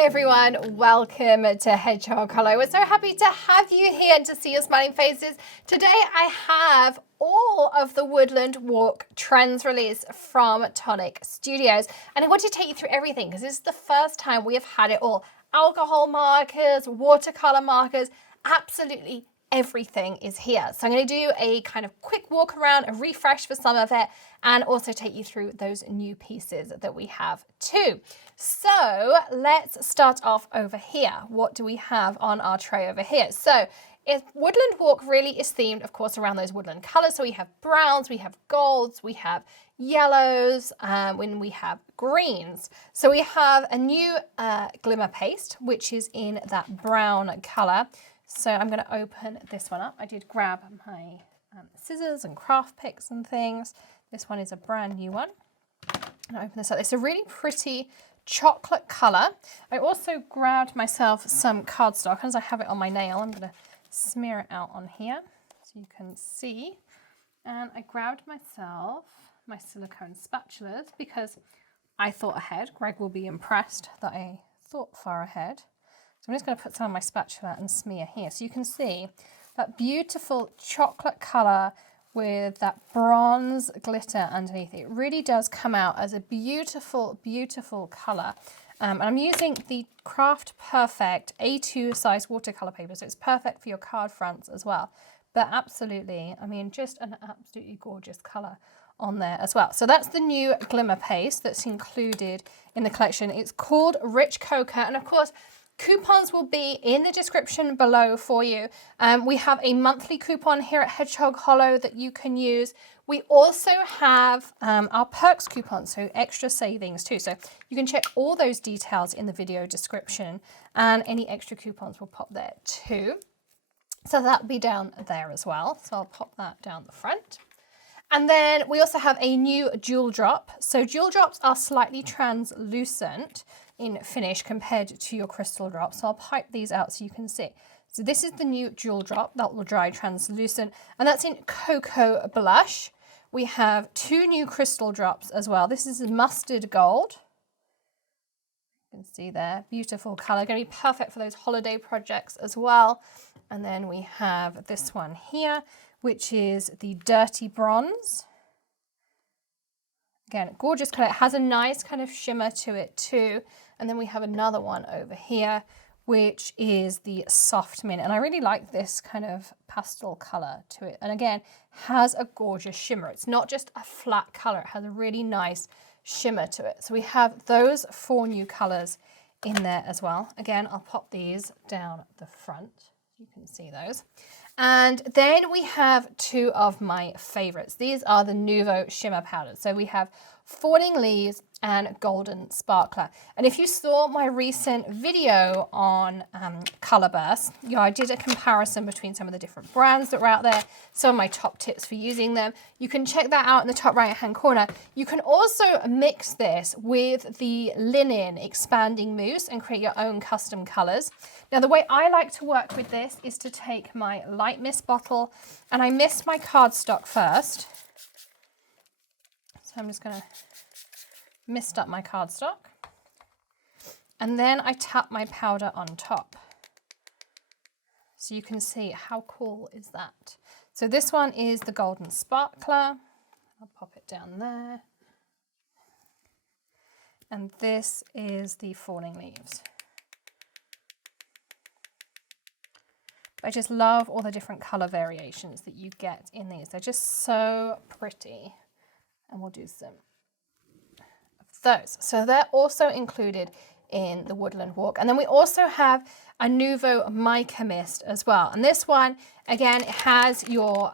Hi everyone, welcome to Hedgehog Hollow. We're so happy to have you here and to see your smiling faces. Today I have all of the Woodland Walk trends release from Tonic Studios, and I want to take you through everything because this is the first time we have had it all. Alcohol markers, watercolor markers, absolutely everything is here. So I'm going to do a kind of quick walk around, a refresh for some of it, and also take you through those new pieces that we have too. So let's start off over here. What do we have on our tray over here? So Woodland Walk really is themed, of course, around those woodland colors. So we have browns, we have golds, we have yellows, when we have greens. So we have a new Glimmer Paste, which is in that brown color. So I'm going to open this one up. I did grab my scissors and craft picks and things. This one is a brand new one. And I open this up. It's a really pretty chocolate color. I also grabbed myself some cardstock, as I have it on my nail. I'm going to smear it out on here so you can see. And I grabbed myself my silicone spatulas because I thought ahead. Greg will be impressed that I thought far ahead. So I'm just going to put some on my spatula and smear here. So you can see that beautiful chocolate color with that bronze glitter underneath. It really does come out as a beautiful, beautiful color. And I'm using the Craft Perfect A2 size watercolor paper. So it's perfect for your card fronts as well. But absolutely, I mean, just an absolutely gorgeous color on there as well. So that's the new Glimmer Paste that's included in the collection. It's called Rich Cocoa. And of course, coupons will be in the description below for you. We have a monthly coupon here at Hedgehog Hollow that you can use. We also have our perks coupon, so extra savings too. So you can check all those details in the video description, and any extra coupons will pop there too. So that'll be down there as well. So I'll pop that down the front. And then we also have a new jewel drop. So jewel drops are slightly translucent in finish compared to your crystal drops. So I'll pipe these out so you can see. So this is the new jewel drop that will dry translucent, and that's in Cocoa Blush. We have two new crystal drops as well. This is mustard gold. You can see there, beautiful color, going to be perfect for those holiday projects as well. And then we have this one here, which is the dirty bronze. Again, gorgeous color. It has a nice kind of shimmer to it too. And then we have another one over here, which is the soft mint. And I really like this kind of pastel color to it. And again, has a gorgeous shimmer. It's not just a flat color. It has a really nice shimmer to it. So we have those four new colors in there as well. Again, I'll pop these down the front. You can see those. And then we have two of my favorites. These are the Nouveau Shimmer Powders. So we have Falling Leaves and Golden Sparkler. And if you saw my recent video on color bursts, I did a comparison between some of the different brands that were out there, some of my top tips for using them. You can check that out in the top right hand corner. You can also mix this with the linen expanding mousse and create your own custom colors. Now the way I like to work with this is to take my light mist bottle, and I mist my cardstock first. So I'm just going to mist up my cardstock, and then I tap my powder on top. So you can see how cool is that. So this one is the Golden Sparkler. I'll pop it down there. And this is the Falling Leaves. I just love all the different color variations that you get in these. They're just so pretty. And we'll do some of those. So they're also included in the Woodland Walk. And then we also have a Nouveau Mica Mist as well. And this one, again, it has your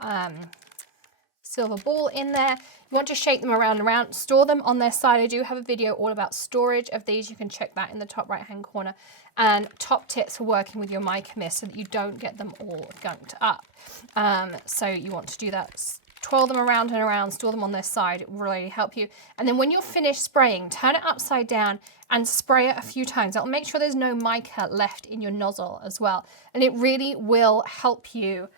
silver ball in there. You want to shake them around and around, store them on their side. I do have a video all about storage of these. You can check that in the top right hand corner. And top tips for working with your mica mist so that you don't get them all gunked up. So you want to do that. Twirl them around and around, store them on their side. It will really help you. And then when you're finished spraying, turn it upside down and spray it a few times. That'll make sure there's no mica left in your nozzle as well. And it really will help you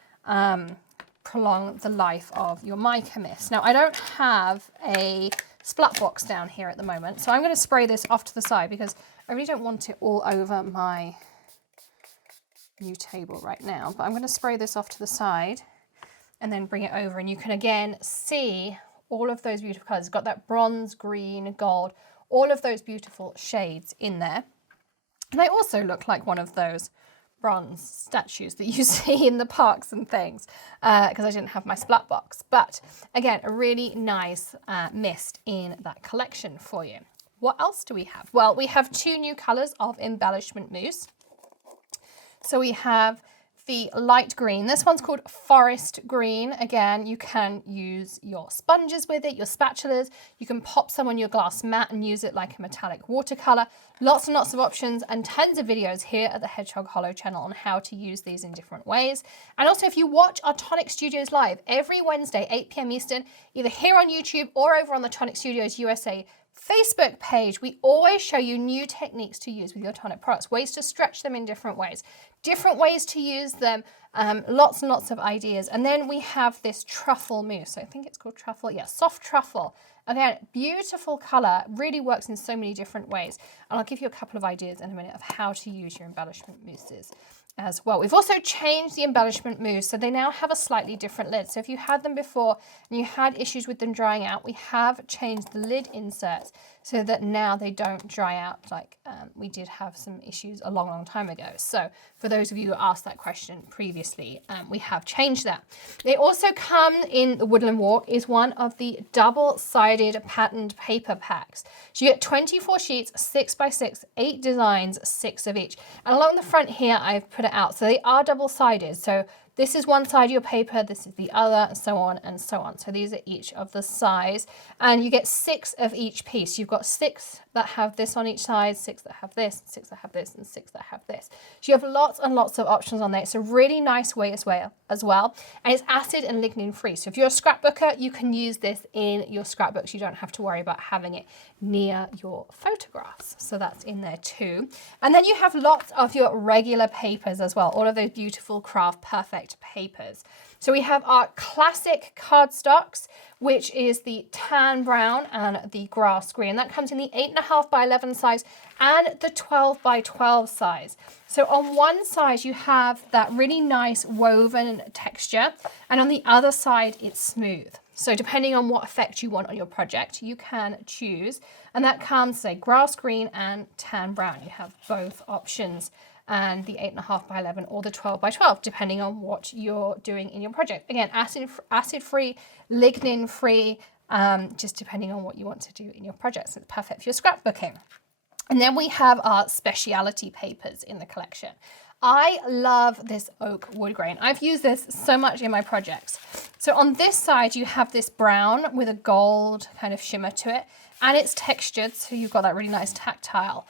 prolong the life of your mica mist. Now, I don't have a splat box down here at the moment. So I'm going to spray this off to the side because I really don't want it all over my new table right now. But I'm going to spray this off to the side and then bring it over. And you can again see all of those beautiful colors. It's got that bronze, green, gold, all of those beautiful shades in there. And they also look like one of those bronze statues that you see in the parks and things, because I didn't have my splat box. But again, a really nice mist in that collection for you. What else do we have? Well, we have 2 new colors of embellishment mousse. So we have the light green. This one's called Forest Green. Again, you can use your sponges with it, your spatulas. You can pop some on your glass mat and use it like a metallic watercolor. Lots and lots of options and tons of videos here at the Hedgehog Hollow channel on how to use these in different ways. And also, if you watch our Tonic Studios live every Wednesday, 8 p.m. Eastern, either here on YouTube or over on the Tonic Studios USA Facebook page, we always show you new techniques to use with your tonic products, ways to stretch them in different ways to use them, lots and lots of ideas. And then we have this truffle mousse. I think it's called truffle. Yeah, soft truffle. Again, beautiful color, really works in so many different ways. And I'll give you a couple of ideas in a minute of how to use your embellishment mousses as well. We've also changed the embellishment mousse, so they now have a slightly different lid. So if you had them before and you had issues with them drying out, we have changed the lid inserts so that now they don't dry out like we did have some issues a long time ago. So for those of you who asked that question previously, we have changed that. They also come in the Woodland Walk is one of the double-sided patterned paper packs. So you get 24 sheets, 6x6, 8 designs, 6 of each. And along the front here, I've put it out. So they are double-sided. So this is one side of your paper, this is the other, and so on and so on. So these are each of the size, and you get 6 of each piece. You've got 6 that have this on each side, 6 that have this, 6 that have this, and 6 that have this. So you have lots and lots of options on there. It's a really nice way as well, and it's acid and lignin free. So if you're a scrapbooker, you can use this in your scrapbooks. You don't have to worry about having it near your photographs. So that's in there too. And then you have lots of your regular papers as well, all of those beautiful Craft Perfect papers. So we have our classic cardstocks, which is the tan brown and the grass green. That comes in the 8.5 by 11 size and the 12 by 12 size. So on one side you have that really nice woven texture, and on the other side it's smooth. So depending on what effect you want on your project, you can choose. And that comes, say, grass green and tan brown. You have both options, and the 8.5 by 11 or the 12 by 12, depending on what you're doing in your project. Again, acid-free, lignin-free, just depending on what you want to do in your project. So it's perfect for your scrapbooking. And then we have our speciality papers in the collection. I love this oak wood grain. I've used this so much in my projects. So on this side, you have this brown with a gold kind of shimmer to it, and it's textured, so you've got that really nice tactile.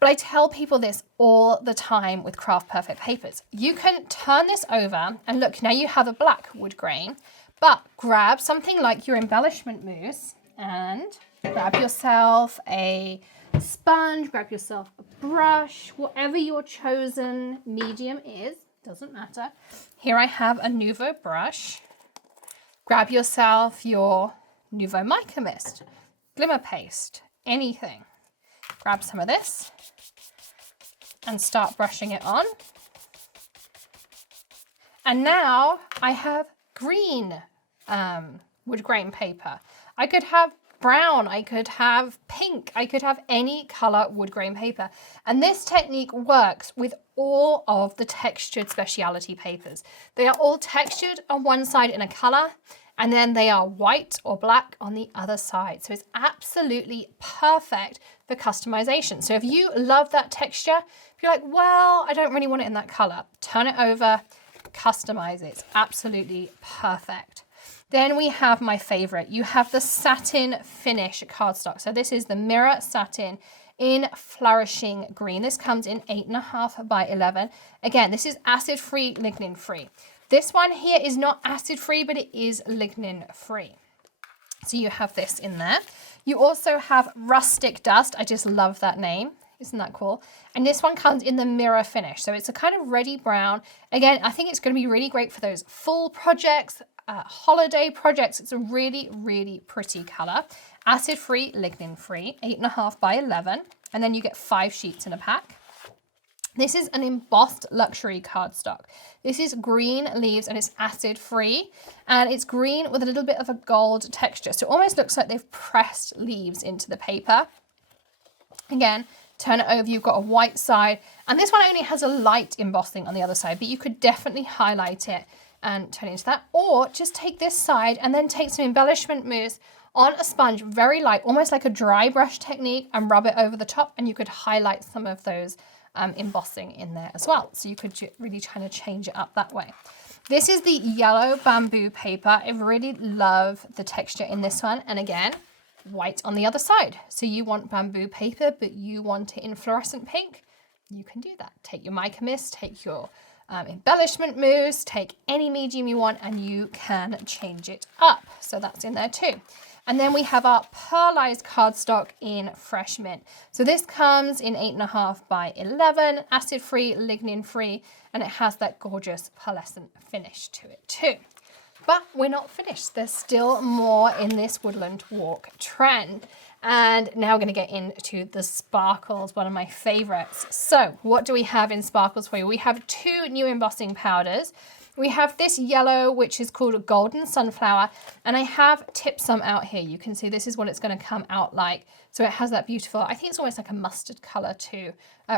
But I tell people this all the time with Craft Perfect papers. You can turn this over and look, now you have a black wood grain, but grab something like your embellishment mousse and grab yourself a sponge, grab yourself a brush, whatever your chosen medium is, doesn't matter. Here I have a Nouveau brush. Grab yourself your Nouveau Mica Mist, Glimmer Paste, anything. Grab some of this and start brushing it on. And now I have green wood grain paper. I could have brown, I could have pink, I could have any color wood grain paper. And this technique works with all of the textured speciality papers. They are all textured on one side in a color, and then they are white or black on the other side. So it's absolutely perfect for customization. So if you love that texture, if you're like, well, I don't really want it in that color, turn it over, customize it. It's absolutely perfect. Then we have my favorite. You have the satin finish cardstock. So this is the mirror satin in Flourishing green. This comes in 8.5 by 11. Again, this is acid-free, lignin-free. This one here is not acid-free, but it is lignin-free. So you have this in there. You also have Rustic Dust. I just love that name. Isn't that cool? And this one comes in the mirror finish. So it's a kind of reddy brown. Again, I think it's going to be really great for those full projects, holiday projects. It's a really, really pretty color. acid-free, lignin-free, 8.5 by 11, and then you get 5 sheets in a pack. This is an embossed luxury cardstock. This is green leaves and it's acid-free, and it's green with a little bit of a gold texture. So it almost looks like they've pressed leaves into the paper. Again, turn it over, you've got a white side, and this one only has a light embossing on the other side, but you could definitely highlight it and turn it into that, or just take this side and then take some embellishment mousse on a sponge, very light, almost like a dry brush technique, and rub it over the top, and you could highlight some of those embossing in there as well. So you could really kind of change it up that way. This is the yellow bamboo paper. I really love the texture in this one, and again, white on the other side. So you want bamboo paper, but you want it in fluorescent pink, you can do that. Take your mica mist, take your embellishment mousse, take any medium you want, and you can change it up. So that's in there too. And then we have our pearlized cardstock in Fresh Mint. So this comes in 8.5 by 11, acid-free, lignin-free, and it has that gorgeous pearlescent finish to it too. But we're not finished. There's still more in this Woodland Walk trend. And now we're going to get into the sparkles, one of my favorites. So what do we have in sparkles for you? We have 2 new embossing powders. We have this yellow, which is called a Golden Sunflower, and I have tipped some out here. You can see this is what it's going to come out like. So it has that beautiful, I think it's almost like a mustard color too.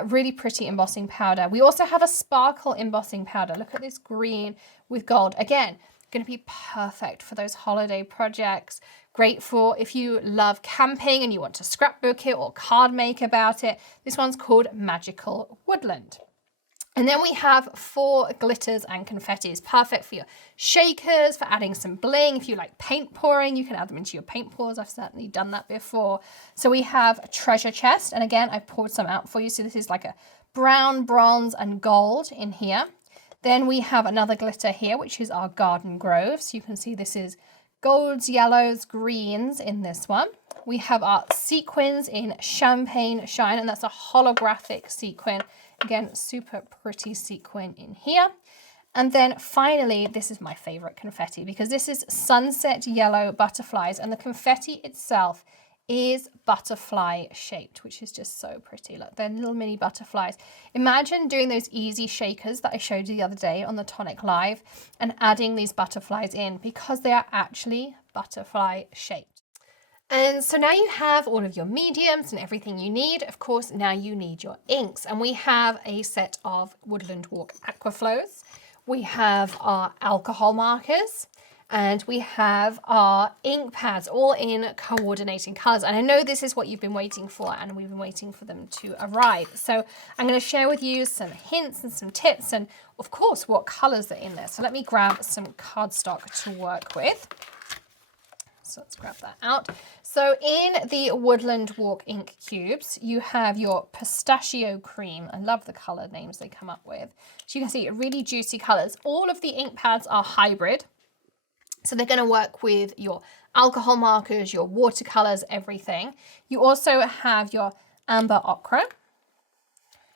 Really pretty embossing powder. We also have a sparkle embossing powder. Look at this green with gold. Again, going to be perfect for those holiday projects. Great for if you love camping and you want to scrapbook it or card make about it. This one's called Magical Woodland. And then we have 4 glitters and confettis, perfect for your shakers, for adding some bling. If you like paint pouring, you can add them into your paint pours. I've certainly done that before. So we have a treasure chest. And again, I've poured some out for you. So this is like a brown, bronze, and gold in here. Then we have another glitter here, which is our Garden Grove. So you can see this is golds, yellows, greens in this one. We have our sequins in Champagne Shine, and that's a holographic sequin. Again, super pretty sequin in here. And then finally, this is my favorite confetti because this is sunset yellow butterflies, and the confetti itself is butterfly shaped, which is just so pretty. Look, they're little mini butterflies. Imagine doing those easy shakers that I showed you the other day on the Tonic Live and adding these butterflies in because they are actually butterfly shaped. And so now you have all of your mediums and everything you need. Of course, now you need your inks. And we have a set of Woodland Walk Aqua Flows. We have our alcohol markers. And we have our ink pads, all in coordinating colors. And I know this is what you've been waiting for, and we've been waiting for them to arrive. So I'm going to share with you some hints and some tips, and of course, what colors are in there. So let me grab some cardstock to work with. So let's grab that out. So in the Woodland Walk ink cubes, you have your pistachio cream. I love the color names they come up with. So you can see really juicy colors. All of the ink pads are hybrid. So they're going to work with your alcohol markers, your watercolors, everything. You also have your amber ochre.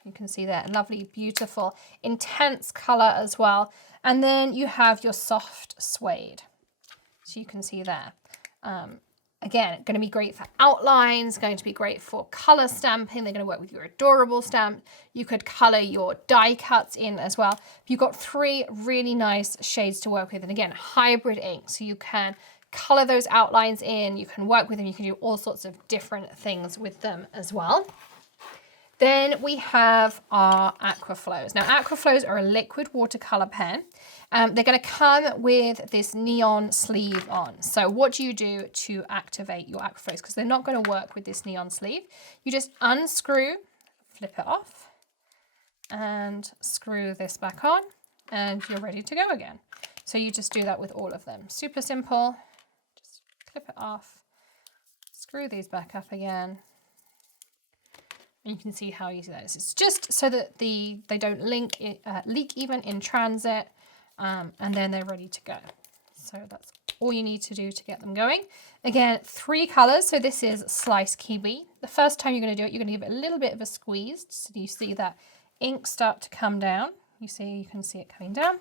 You can see that lovely, beautiful, intense color as well. And then you have your soft suede. So you can see there. Again, going to be great for outlines, going to be great for color stamping. They're going to work with your adorable stamp. You could color your die cuts in as well. You've got 3 really nice shades to work with. And again, hybrid ink. So you can color those outlines in, you can work with them, you can do all sorts of different things with them as well. Then we have our Aqua Flows. Now, Aqua Flows are a liquid watercolor pen. They're going to come with this neon sleeve on. So what do you do to activate your Aqua Flows? Because they're not going to work with this neon sleeve. You just unscrew, flip it off, and screw this back on, and you're ready to go again. So you just do that with all of them. Super simple. Just clip it off, screw these back up again. And you can see how easy that is. It's just so that they don't leak even in transit, and then they're ready to go. So that's all you need to do to get them going. Again, 3 colors. So this is Slice Kiwi. The first time you're going to do it, you're going to give it a little bit of a squeeze. So you see that ink start to come down. You can see it coming down.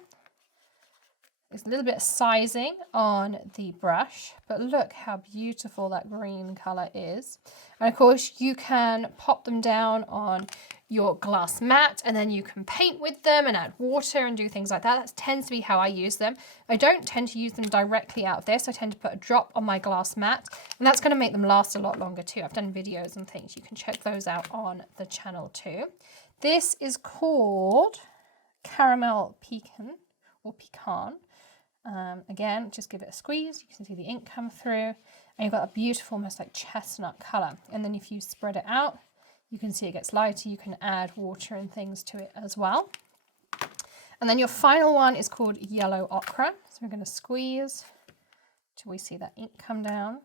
It's a little bit of sizing on the brush, but look how beautiful that green color is. And of course you can pop them down on your glass mat and then you can paint with them and add water and do things like that. That tends to be how I use them. I don't tend to use them directly out of this. I tend to put a drop on my glass mat, and that's going to make them last a lot longer too. I've done videos and things. You can check those out on the channel too. This is called Caramel Pecan or Pecan. Again, just give it a squeeze. You can see the ink come through, and you've got a beautiful, almost like chestnut color. And then if you spread it out, you can see it gets lighter. You can add water and things to it as well. And then your final one is called Yellow Ochre. So we're going to squeeze till we see that ink come down,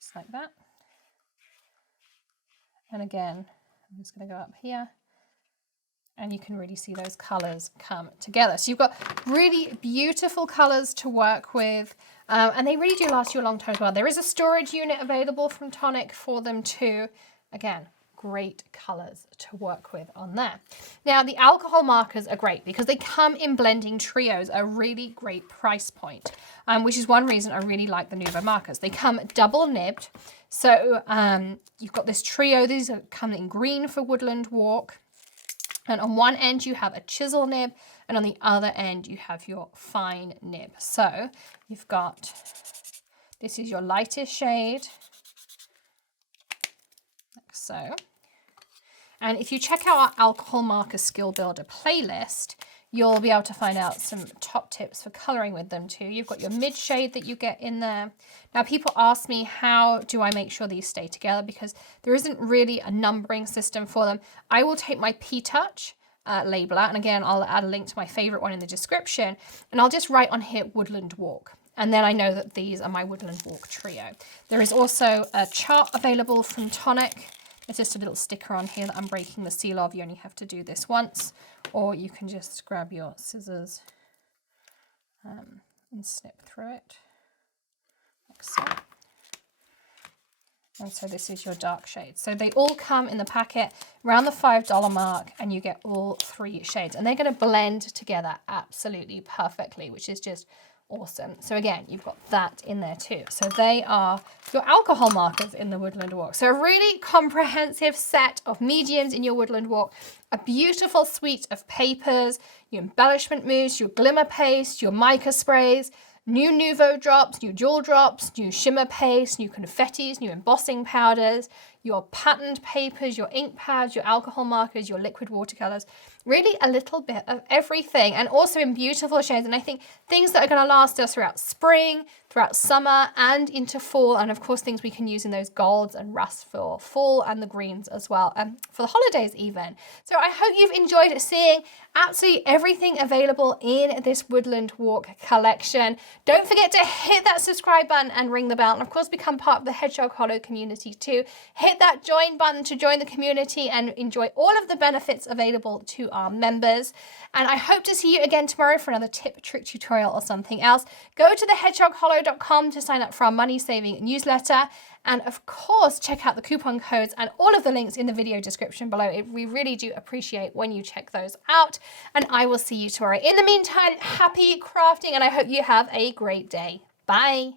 just like that. And again, I'm just going to go up here, and you can really see those colors come together. So you've got really beautiful colors to work with, and they really do last you a long time as well. There is a storage unit available from Tonic for them too. Again, great colors to work with on there. Now the alcohol markers are great because they come in blending trios, a really great price point, which is one reason I really like the Nuvo markers. They come double nibbed. So you've got this trio. These come in green for Woodland Walk. And on one end you have a chisel nib, and on the other end you have your fine nib. So you've got, this is your lightest shade, like so. And if you check out our Alcohol Marker Skill Builder playlist, you'll be able to find out some top tips for coloring with them too. You've got your mid shade that you get in there. Now people ask me, how do I make sure these stay together? Because there isn't really a numbering system for them. I will take my P-Touch labeler, and again, I'll add a link to my favorite one in the description, and I'll just write on here Woodland Walk. And then I know that these are my Woodland Walk trio. There is also a chart available from Tonic. There's just a little sticker on here that I'm breaking the seal of. You only have to do this once, or you can just grab your scissors and snip through it, like so. And so this is your dark shade. So they all come in the packet around the $5 mark, and you get all 3 shades, and they're going to blend together absolutely perfectly, which is just awesome. So again, you've got that in there too. So they are your alcohol markers in the Woodland Walk. So a really comprehensive set of mediums in your Woodland Walk, a beautiful suite of papers, your embellishment mousse, your glimmer paste, your mica sprays, new Nuvo drops, new jewel drops, new shimmer paste, new confettis, new embossing powders, your patterned papers, your ink pads, your alcohol markers, your liquid watercolors, really a little bit of everything, and also in beautiful shades. And I think things that are going to last us throughout spring, throughout summer, and into fall, and of course things we can use in those golds and rusts for fall, and the greens as well, and for the holidays even. So I hope you've enjoyed seeing absolutely everything available in this Woodland Walk collection. Don't forget to hit that subscribe button and ring the bell, and of course become part of the Hedgehog Hollow community too. Hit that join button to join the community and enjoy all of the benefits available to our members. And I hope to see you again tomorrow for another tip, trick, tutorial, or something else. Go to thehedgehoghollow.com to sign up for our money saving newsletter. And of course, check out the coupon codes and all of the links in the video description below. We really do appreciate when you check those out. And I will see you tomorrow. In the meantime, happy crafting, and I hope you have a great day. Bye.